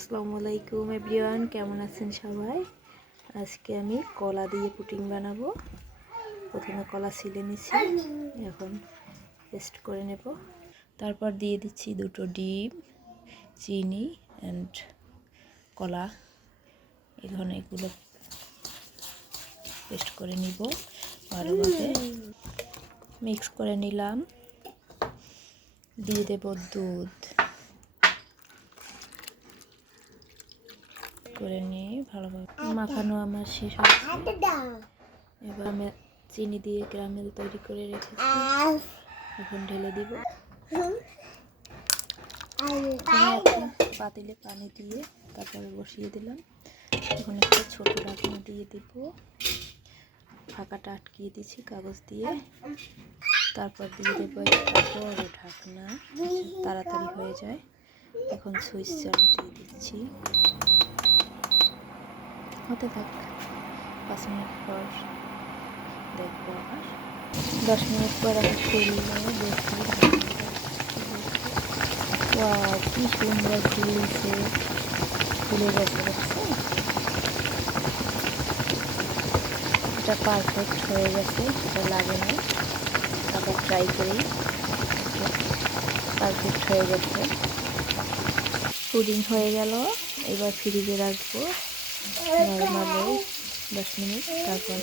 আসসালামু আলাইকুম এভরিওয়ান, কেমন আছেন সবাই? আজকে আমি কলা দিয়ে পুডিং বানাবো। প্রথমে কলা ছিলে নিচ্ছি, এখন পেস্ট করে নেব। তারপর দিয়ে দিচ্ছি দুটো ডিম, চিনি অ্যান্ড কলা। এখন এগুলো পেস্ট করে নিব, ভালোভাবে মিক্স করে নিলাম। দিয়ে দেব দুধ, করে নিয়ে ভালোভাবে মাখানো আমার শেষ হয়েছে। এবার আমি চিনি দিয়ে ক্যারামেল তৈরি করে রেখেছি, এখন ঢেলে দিব। পাতিলে পানি দিয়ে তারপরে বসিয়ে দিলাম। এখন একটা ছোট ঢাকনা দিয়ে দিব, ফাঁকাটা আটকিয়ে দিচ্ছি কাগজ দিয়ে। তারপর দিয়ে দেবো একটা বড় ঢাকনা, তাড়াতাড়ি হয়ে যায়। এখন সুইচ চালু দিয়ে দিচ্ছি, হতে থাক। 5 মিনিট পর দেখবো, আবার 10 মিনিট পর আমি খুললে দেখি কি সুন্দর ফুলছে, ফুলে গেছে। দেখছেন, এটা পারফেক্ট হয়ে গেছে, এটা লাগে না। আবার ট্রাই করি, পারফেক্ট হয়ে গেছে। পুডিং হয়ে গেল। এবার ফ্রিজে রাখবো নরমালি 10 মিনিট, তারপর